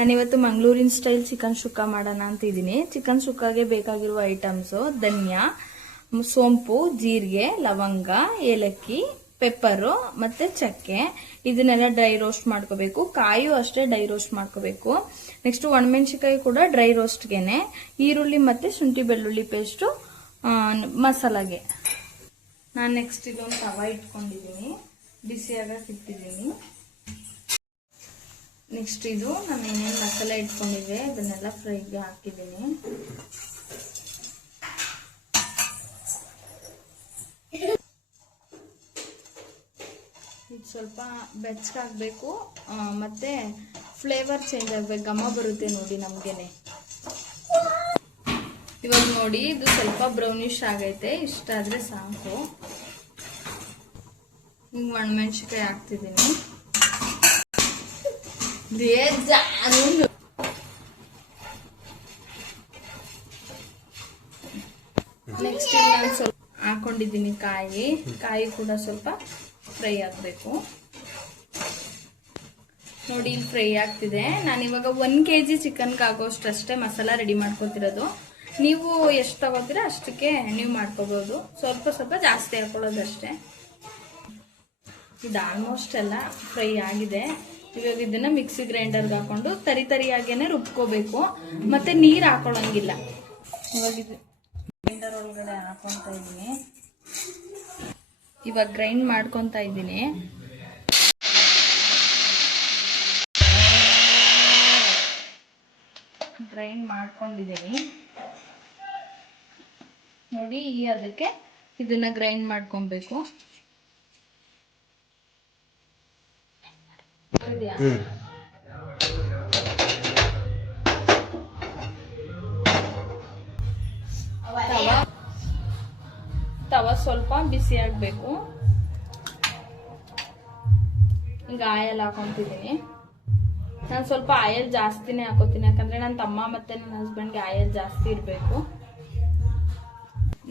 ನಾನಿವತ್ತು ಮಂಗಳೂರಿನ style chicken ಸುಕ್ಕ ಮಾಡೋಣ ಅಂತ ಇದ್ದೀನಿ. ಚಿಕನ್ ಸುಕ್ಕಾಗೆ ಬೇಕಾಗಿರುವ ಐಟಮ್ಸ್ ಧನಿಯಾ, ಸೋಂಪು, ಜೀರಿಗೆ, ಲವಂಗ, ಏಲಕ್ಕಿ, ಪೆಪ್ಪರು ಮತ್ತೆ ಚಕ್ಕೆ. ಇದನ್ನೆಲ್ಲ ಡ್ರೈ ರೋಸ್ಟ್ ಮಾಡ್ಕೋಬೇಕು. ಕಾಯು ಅಷ್ಟೇ ಡ್ರೈ ರೋಸ್ಟ್ ಮಾಡ್ಕೋಬೇಕು. ನೆಕ್ಸ್ಟ್ ಒಣಮೆಣಸಿನಕಾಯಿ ಕೂಡ ಡ್ರೈ ರೋಸ್ಟ್ಗೆನೆ. ಈರುಳ್ಳಿ ಮತ್ತೆ ಶುಂಠಿ ಬೆಳ್ಳುಳ್ಳಿ ಪೇಸ್ಟು ಮಸಾಲಾಗೆ. ನಾನು ನೆಕ್ಸ್ಟ್ ಇದೊಂದು ತವಾ ಇಟ್ಕೊಂಡಿದ್ದೀನಿ, ಬಿಸಿಯಾಗಕ್ಕೆ ಇಟ್ಟಿದ್ದೀನಿ. ನೆಕ್ಸ್ಟ್ ಇದು ನಾನು ಏನೇನು ಮಸಾಲೆ ಇಟ್ಕೊಂಡಿದ್ದೆ ಇದನ್ನೆಲ್ಲ ಫ್ರೈಗೆ ಹಾಕಿದ್ದೀನಿ. ಇದು ಸ್ವಲ್ಪ ಬೆಚ್ಚಗಾಗಬೇಕು, ಮತ್ತೆ ಫ್ಲೇವರ್ ಚೇಂಜ್ ಆಗಬೇಕು, ಘಮ ಬರುತ್ತೆ ನೋಡಿ ನಮಗೇನೆ. ಇವಾಗ ನೋಡಿ ಇದು ಸ್ವಲ್ಪ ಬ್ರೌನಿಶ್ ಆಗೈತೆ, ಇಷ್ಟ ಆದ್ರೆ ಸಾಕು. ಈಗ ಒಣಮೆಣಸಿನಕಾಯಿ ಹಾಕ್ತಿದ್ದೀನಿ. ನೆಕ್ಸ್ಟ್ ನಾನು ಸ್ವಲ್ಪ ಹಾಕೊಂಡಿದ್ದೀನಿ ಕಾಯಿ ಕೂಡ ಸ್ವಲ್ಪ ಫ್ರೈ ಆಗಬೇಕು ನೋಡಿ. ಇಲ್ಲಿ ಫ್ರೈ ಆಗ್ತಿದೆ. ನಾನು ಇವಾಗ 1 kg ಚಿಕನ್ಗೆ ಆಗೋಷ್ಟಷ್ಟೇ ಮಸಾಲ ರೆಡಿ ಮಾಡ್ಕೊತಿರೋದು. ನೀವು ಎಷ್ಟು ತಗೋತೀರಾ ಅಷ್ಟಕ್ಕೆ ನೀವು ಮಾಡ್ಕೋಬಹುದು. ಸ್ವಲ್ಪ ಜಾಸ್ತಿ ಹಾಕೊಳ್ಳೋದಷ್ಟೇ. ಇದು ಆಲ್ಮೋಸ್ಟ್ ಎಲ್ಲ ಫ್ರೈ ಆಗಿದೆ. ಇವಾಗ ಇದನ್ನ ಮಿಕ್ಸಿ ಗ್ರೈಂಡರ್ಗೆ ಹಾಕೊಂಡು ತರಿಯಾಗೇನೆ ರುಬ್ಕೋಬೇಕು, ಮತ್ತೆ ನೀರು ಹಾಕೊಳ್ಳಂಗಿಲ್ಲ. ಇವಾಗ ಇದು ಗ್ರೈಂಡರ್ ಒಳಗಡೆ ಹಾಕೊಂತ ಇದ್ದೀನಿ. ಇವಾಗ ಗ್ರೈಂಡ್ ಮಾಡ್ಕೊಂತ ಇದ್ದೀನಿ. ಗ್ರೈಂಡ್ ಮಾಡ್ಕೊಂಡಿದ್ದೀನಿ ನೋಡಿ. ಅದಕ್ಕೆ ಇದನ್ನ ಗ್ರೈಂಡ್ ಮಾಡ್ಕೊಬೇಕು. ತವಾ ಸ್ವಲ್ಪ ಬಿಸಿ ಆಗ್ಬೇಕು. ಈಗ ಆಯಿಲ್ ಹಾಕೊಂತಿದ್ದೀನಿ. ನಾನು ಸ್ವಲ್ಪ ಆಯಿಲ್ ಜಾಸ್ತಿನೇ ಹಾಕೋತೀನಿ, ಯಾಕಂದ್ರೆ ನನ್ನ ತಮ್ಮ ಮತ್ತೆ ನನ್ನ ಹಸ್ಬೆಂಡ್ಗೆ ಆಯಿಲ್ ಜಾಸ್ತಿ ಇರಬೇಕು.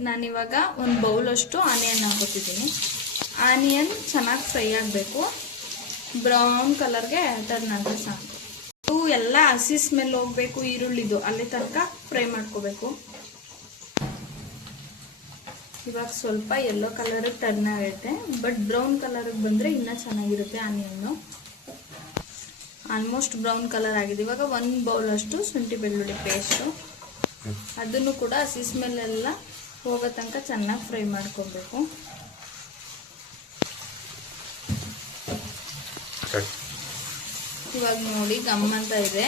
ನಾನಿವಾಗ ಒಂದು ಬೌಲ್ ಅಷ್ಟು ಆನಿಯನ್ ಹಾಕೋತಿದ್ದೀನಿ. ಆನಿಯನ್ ಚೆನ್ನಾಗಿ ಫ್ರೈ ಆಗಬೇಕು, ಬ್ರೌನ್ ಕಲರ್ಗೆ ಟರ್ನ್ ಆದರೆ ಸಾಕು. ಇವು ಎಲ್ಲ ಹಸಿ ಸ್ಮೆಲ್ ಹೋಗ್ಬೇಕು, ಈರುಳ್ಳಿದು ಅಲ್ಲಿ ತನಕ ಫ್ರೈ ಮಾಡ್ಕೋಬೇಕು. ಇವಾಗ ಸ್ವಲ್ಪ ಯೆಲ್ಲೋ ಕಲರ್ ಟರ್ನ್ ಆಗೈತೆ, ಬಟ್ ಬ್ರೌನ್ ಕಲರ್ಗೆ ಬಂದರೆ ಇನ್ನೂ ಚೆನ್ನಾಗಿರುತ್ತೆ. ಆನಿಯನ್ನು ಆಲ್ಮೋಸ್ಟ್ ಬ್ರೌನ್ ಕಲರ್ ಆಗಿದೆ. ಇವಾಗ 1 ಬೌಲ್ ಅಷ್ಟು ಶುಂಠಿ ಬೆಳ್ಳುಳ್ಳಿ ಪೇಸ್ಟು, ಅದನ್ನು ಕೂಡ ಹಸಿ ಸ್ಮೆಲ್ ಎಲ್ಲ ಹೋಗೋ ತನಕ ಚೆನ್ನಾಗಿ ಫ್ರೈ ಮಾಡ್ಕೋಬೇಕು. ಇವಾಗ ನೋಡಿ ಗಮ್ಮಂತ ಇದೆ.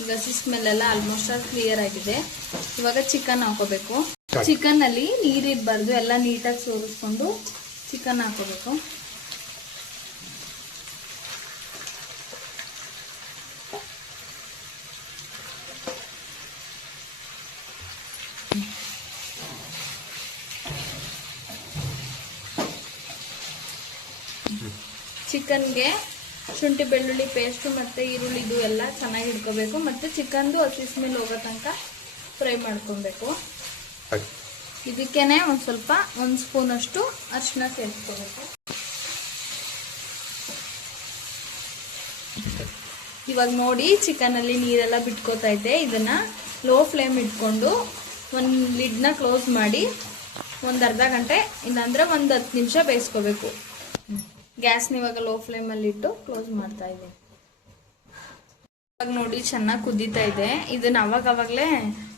ಈಗ ಹಸಿ ಸ್ಮೆಲ್ ಎಲ್ಲ ಆಲ್ಮೋಸ್ಟ್ ಕ್ಲಿಯರ್ ಆಗಿದೆ. ಇವಾಗ ಚಿಕನ್ ಹಾಕೋಬೇಕು. ಚಿಕನ್ ಅಲ್ಲಿ ನೀರಿರಬಾರ್ದು, ಎಲ್ಲ ನೀಟಾಗಿ ಸೋರಿಸ್ಕೊಂಡು ಚಿಕನ್ ಹಾಕೋಬೇಕು. ಚಿಕನ್ಗೆ ಶುಂಠಿ ಬೆಳ್ಳುಳ್ಳಿ ಪೇಸ್ಟು ಮತ್ತು ಈರುಳ್ಳಿದು ಎಲ್ಲ ಚೆನ್ನಾಗಿ ಹಿಡ್ಕೋಬೇಕು. ಮತ್ತು ಚಿಕನ್ದು ಹಸಿ ಸ್ಮೆಲ್ ಹೋಗೋ ತನಕ ಫ್ರೈ ಮಾಡ್ಕೊಬೇಕು. ಇದಕ್ಕೇನೆ ಒಂದು ಸ್ಪೂನ್ ಅಷ್ಟು ಅರಿಶಿನ ಸೇರಿಸ್ಕೋಬೇಕು. ಇವಾಗ ನೋಡಿ ಚಿಕನಲ್ಲಿ ನೀರೆಲ್ಲ ಬಿಟ್ಕೋತೈತೆ. ಇದನ್ನು ಲೋ ಫ್ಲೇಮ್ ಇಟ್ಕೊಂಡು ಒಂದು ಲಿಡ್ನ ಕ್ಲೋಸ್ ಮಾಡಿ ಒಂದು ಅರ್ಧ ಗಂಟೆ ಇಲ್ಲಾಂದರೆ ಒಂದು 10 ನಿಮಿಷ ಬೇಯಿಸ್ಕೋಬೇಕು. ಗ್ಯಾಸ್ನ ಇವಾಗ ಲೋ ಫ್ಲೇಮಲ್ಲಿ ಇಟ್ಟು ಕ್ಲೋಸ್ ಮಾಡ್ತಾ ಇದ್ದೀನಿ. ಇವಾಗ ನೋಡಿ ಚೆನ್ನಾಗಿ ಕುದೀತಾ ಇದೆ. ಇದನ್ನ ಅವಾಗಲೇ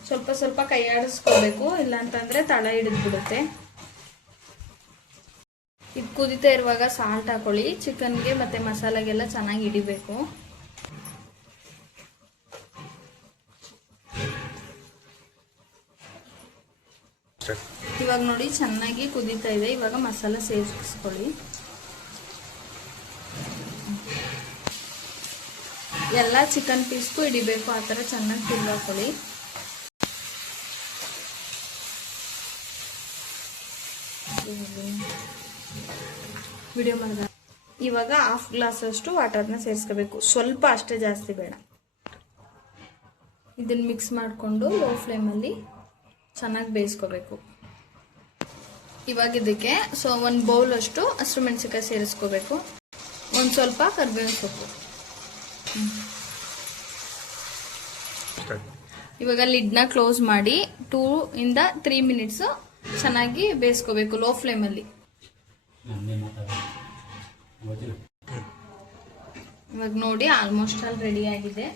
ಸ್ವಲ್ಪ ಕೈ ಆಡಿಸ್ಕೋಬೇಕು, ಇಲ್ಲಾಂತಂದ್ರೆ ತಳ ಹಿಡಿದ್ಬಿಡುತ್ತೆ. ಇದು ಕುದೀತಾ ಇರುವಾಗ ಸಾಲ್ಟ್ ಹಾಕೊಳ್ಳಿ. ಚಿಕನ್ಗೆ ಮತ್ತೆ ಮಸಾಲೆಗೆಲ್ಲ ಚೆನ್ನಾಗಿ ಹಿಡಿಬೇಕು. ಇವಾಗ ನೋಡಿ ಚೆನ್ನಾಗಿ ಕುದೀತಾ ಇದೆ. ಇವಾಗ ಮಸಾಲೆ ಸೇರಿಸ್ಕೊಳ್ಳಿ. ಎಲ್ಲ ಚಿಕನ್ ಪೀಸ್ಗೂ ಹಿಡಿಬೇಕು, ಆ ಥರ ಚೆನ್ನಾಗಿ ತಿರ್ಗಾಕೊಳ್ಳಿ. ವಿಡಿಯೋ ಮಾಡಿದ ಇವಾಗ 1/2 ಗ್ಲಾಸ್ ಅಷ್ಟು ವಾಟರ್ನ ಸೇರಿಸ್ಕೋಬೇಕು. ಸ್ವಲ್ಪ ಅಷ್ಟೇ, ಜಾಸ್ತಿ ಬೇಡ. ಇದನ್ನ ಮಿಕ್ಸ್ ಮಾಡಿಕೊಂಡು ಲೋ ಫ್ಲೇಮಲ್ಲಿ ಚೆನ್ನಾಗಿ ಬೇಯಿಸ್ಕೋಬೇಕು. ಇವಾಗ ಇದಕ್ಕೆ 1 ಬೌಲ್ ಅಷ್ಟು ಹಸಿರು ಮೆಣಸಿನಕಾಯಿ ಸೇರಿಸ್ಕೋಬೇಕು. ಒಂದು ಸ್ವಲ್ಪ ಕರಿಬೇವಿನ ಸೊಪ್ಪು. ಇವಾಗ ಲಿಡ್ನ ಕ್ಲೋಸ್ ಮಾಡಿ 2 ಇಂದ 3 ಮಿನಿಟ್ಸ್ ಚೆನ್ನಾಗಿ ಬೇಯಿಸ್ಕೋಬೇಕು ಲೋ ಫ್ಲೇಮಲ್ಲಿ. ಇವಾಗ ನೋಡಿ ಆಲ್ಮೋಸ್ಟ್ ಆಲ್ ರೆಡಿ ಆಗಿದೆ.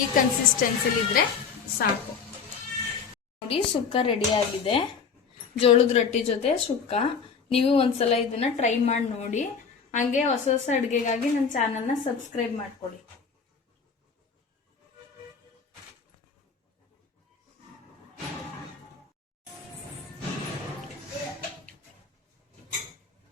ಈ ಕನ್ಸಿಸ್ಟೆನ್ಸಿಲಿ ಇದ್ರೆ ಸಾಕು. ನೋಡಿ ಸುಕ್ಕ ರೆಡಿ ಆಗಿದೆ. ಜೋಳದ ರೊಟ್ಟಿ ಜೊತೆ ಸುಕ್ಕ. ನೀವು ಒಂದ್ಸಲ ಇದನ್ನ ಟ್ರೈ ಮಾಡಿ ನೋಡಿ. ಹಂಗೆ ಹೊಸ ಹೊಸ ಅಡುಗೆಗಾಗಿ ನನ್ನ ಚಾನಲ್ನ ಸಬ್ಸ್ಕ್ರೈಬ್ ಮಾಡ್ಕೊಳ್ಳಿ.